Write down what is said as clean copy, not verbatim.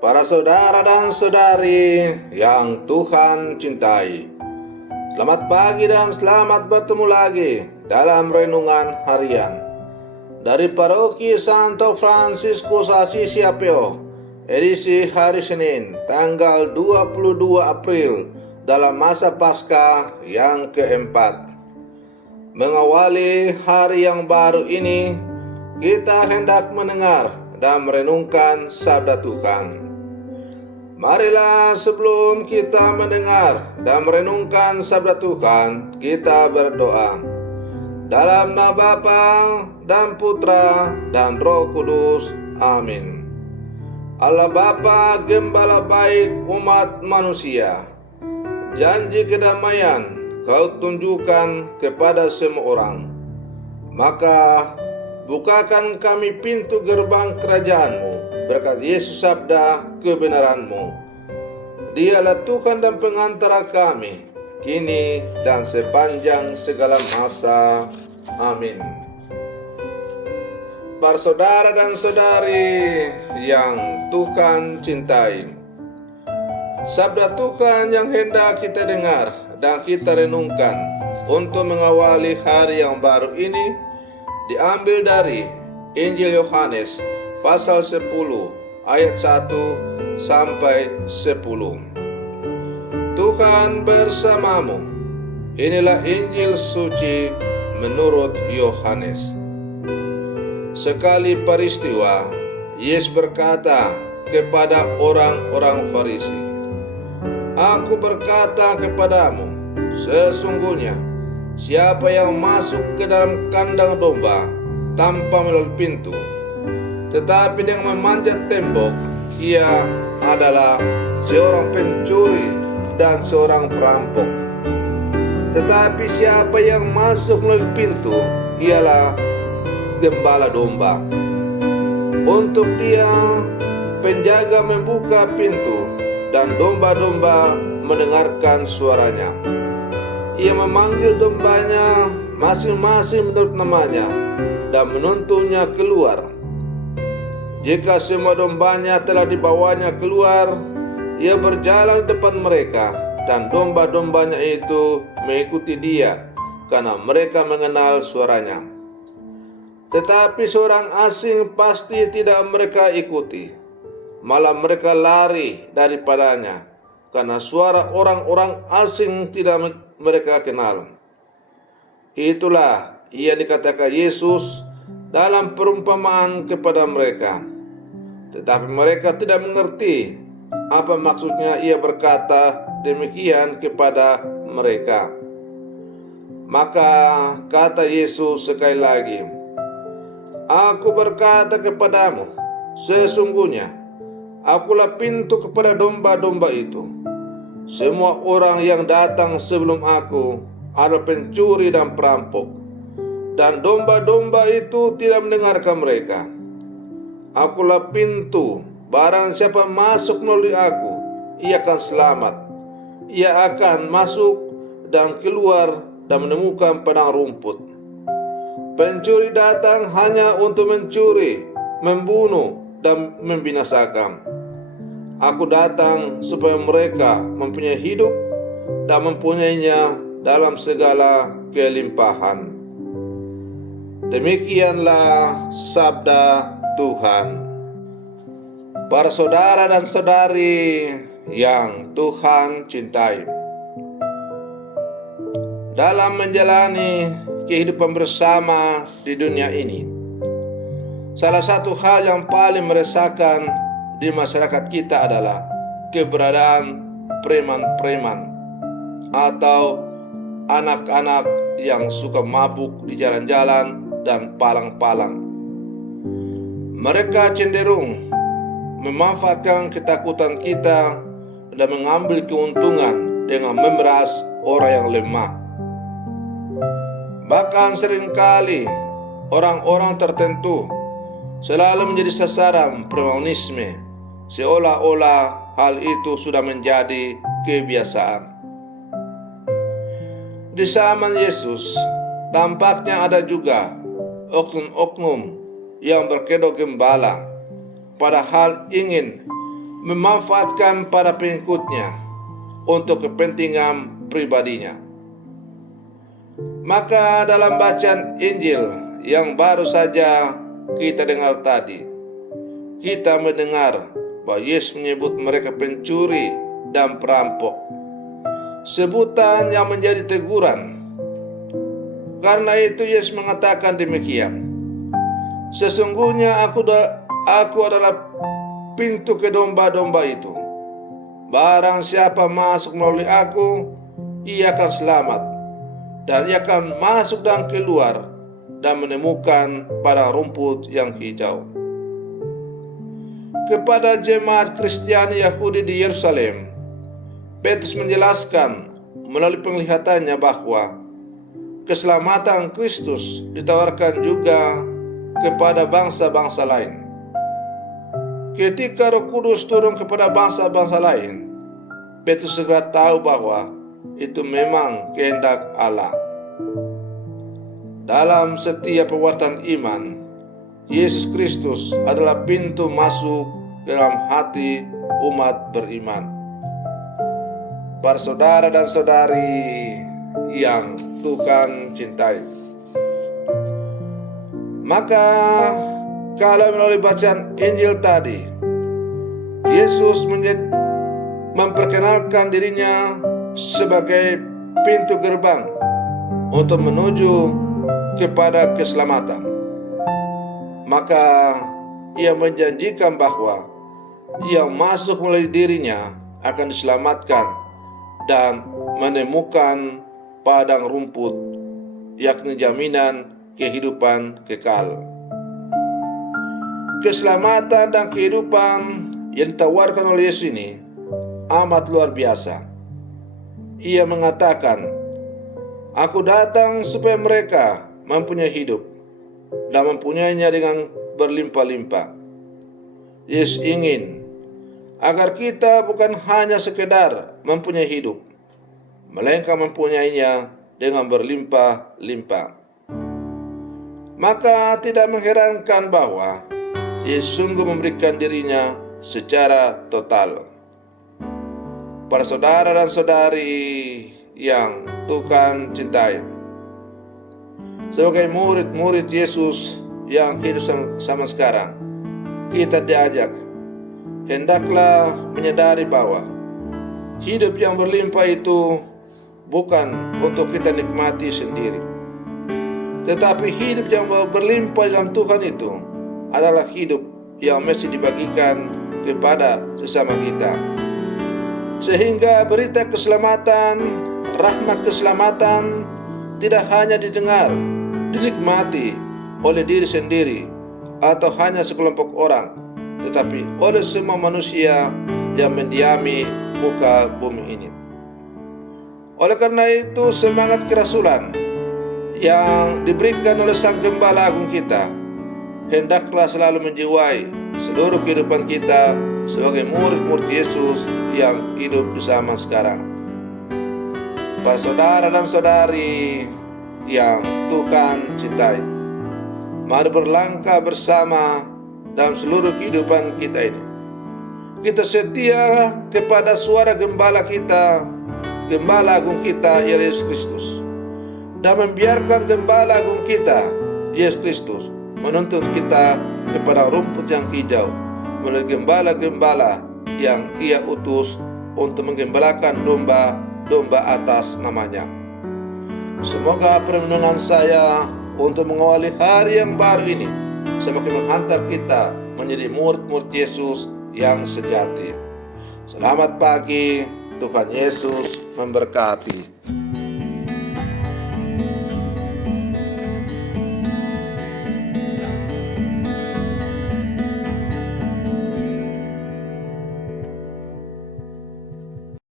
Para saudara dan saudari yang Tuhan cintai, selamat pagi dan selamat bertemu lagi dalam renungan harian dari Paroki Santo Fransiskus Assisi Apio, edisi hari Senin, tanggal 22 April dalam masa Paskah yang keempat. Mengawali hari yang baru ini, kita hendak mendengar dan merenungkan sabda Tuhan. Marilah sebelum kita mendengar dan merenungkan sabda Tuhan, kita berdoa. Dalam nama Bapa dan Putra dan Roh Kudus. Amin. Allah Bapa, Gembala baik umat manusia, janji kedamaian Kau tunjukkan kepada semua orang. Maka bukakan kami pintu gerbang kerajaan-Mu berkat Yesus sabda kebenaran-Mu. Dialah Tuhan dan pengantara kami, kini dan sepanjang segala masa. Amin. Para saudara dan saudari yang Tuhan cintai, sabda Tuhan yang hendak kita dengar dan kita renungkan untuk mengawali hari yang baru ini diambil dari Injil Yohanes pasal 10 ayat 1 sampai 10. Tuhan bersamamu. Inilah Injil suci menurut Yohanes. Sekali peristiwa, Yesus berkata kepada orang-orang Farisi, Aku berkata kepadamu, sesungguhnya siapa yang masuk ke dalam kandang domba tanpa melalui pintu, tetapi dengan memanjat tembok, ia adalah seorang pencuri dan seorang perampok. Tetapi siapa yang masuk melalui pintu, ialah gembala domba. Untuk dia, penjaga membuka pintu, dan domba-domba mendengarkan suaranya. Ia memanggil dombanya masing-masing menurut namanya dan menuntunnya keluar. Jika semua dombanya telah dibawanya keluar, ia berjalan di depan mereka, dan domba-dombanya itu mengikuti dia, karena mereka mengenal suaranya. Tetapi seorang asing pasti tidak mereka ikuti, malah mereka lari daripadanya, karena suara orang-orang asing tidak mereka kenal. Itulah ia dikatakan Yesus dalam perumpamaan kepada mereka. Tetapi mereka tidak mengerti apa maksudnya ia berkata demikian kepada mereka. Maka kata Yesus sekali lagi, Aku berkata kepadamu, sesungguhnya Akulah pintu kepada domba-domba itu. Semua orang yang datang sebelum Aku adalah pencuri dan perampok, dan domba-domba itu tidak mendengarkan mereka. Akulah pintu, barang siapa masuk melalui Aku, ia akan selamat. Ia akan masuk dan keluar dan menemukan padang rumput. Pencuri datang hanya untuk mencuri, membunuh, dan membinasakan. Aku datang supaya mereka mempunyai hidup dan mempunyainya dalam segala kelimpahan. Demikianlah sabda Tuhan. Para saudara dan saudari yang Tuhan cintai, dalam menjalani kehidupan bersama di dunia ini, salah satu hal yang paling meresahkan di masyarakat kita adalah keberadaan preman-preman atau anak-anak yang suka mabuk di jalan-jalan dan palang-palang. Mereka cenderung memanfaatkan ketakutan kita dan mengambil keuntungan dengan memeras orang yang lemah. Bahkan seringkali orang-orang tertentu selalu menjadi sasaran premanisme, seolah-olah hal itu sudah menjadi kebiasaan. Di zaman Yesus, tampaknya ada juga oknum-oknum yang berkedok gembala, padahal ingin memanfaatkan para pengikutnya untuk kepentingan pribadinya. Maka dalam bacaan Injil yang baru saja kita dengar tadi, kita mendengar bahwa Yesus menyebut mereka pencuri dan perampok. Sebutan yang menjadi teguran. Karena itu Yesus mengatakan demikian, sesungguhnya aku adalah pintu ke domba-domba itu. Barang siapa masuk melalui aku, ia akan selamat, dan ia akan masuk dan keluar dan menemukan padang rumput yang hijau. Kepada jemaat Kristiani Yahudi di Yerusalem, Petrus menjelaskan melalui penglihatannya bahwa keselamatan Kristus ditawarkan juga kepada bangsa-bangsa lain. Ketika Roh Kudus turun kepada bangsa-bangsa lain, Petrus segera tahu bahwa itu memang kehendak Allah. Dalam setiap pewartaan iman, Yesus Kristus adalah pintu masuk ke dalam hati umat beriman. Para saudara dan saudari yang Tuhan cintai, maka kalau melalui bacaan Injil tadi, Yesus memperkenalkan dirinya sebagai pintu gerbang untuk menuju kepada keselamatan. Maka ia menjanjikan bahwa yang masuk melalui dirinya akan diselamatkan dan menemukan padang rumput, yakni jaminan kehidupan kekal. Keselamatan dan kehidupan yang ditawarkan oleh Yesus ini amat luar biasa. Ia mengatakan, "Aku datang supaya mereka mempunyai hidup dan mempunyainya dengan berlimpah-limpah." Yesus ingin agar kita bukan hanya sekedar mempunyai hidup, melainkan mempunyainya dengan berlimpah-limpah. Maka tidak mengherankan bahwa Yesus sungguh memberikan dirinya secara total. Para saudara dan saudari yang Tuhan cintai, sebagai murid-murid Yesus yang hidup sama sekarang, kita diajak hendaklah menyadari bahwa hidup yang berlimpah itu bukan untuk kita nikmati sendiri, tetapi hidup yang berlimpah dalam Tuhan itu adalah hidup yang mesti dibagikan kepada sesama kita, sehingga berita keselamatan, rahmat keselamatan tidak hanya didengar, dinikmati oleh diri sendiri atau hanya sekelompok orang, tetapi oleh semua manusia yang mendiami muka bumi ini. Oleh karena itu, semangat kerasulan yang diberikan oleh Sang Gembala Agung kita hendaklah selalu menjiwai seluruh kehidupan kita sebagai murid-murid Yesus yang hidup di zaman sekarang. Para saudara dan saudari yang Tuhan cintai, mari berlangkah bersama dalam seluruh kehidupan kita ini. Kita setia kepada suara Gembala kita, Gembala Agung kita, Yesus Kristus, dan membiarkan Gembala Agung kita, Yesus Kristus, menuntun kita kepada rumput yang hijau melalui gembala-gembala yang Ia utus untuk menggembalakan domba-domba atas namanya. Semoga perenungan saya untuk mengawali hari yang baru ini semakin menghantar kita menjadi murid-murid Yesus yang sejati. Selamat pagi, Tuhan Yesus memberkati.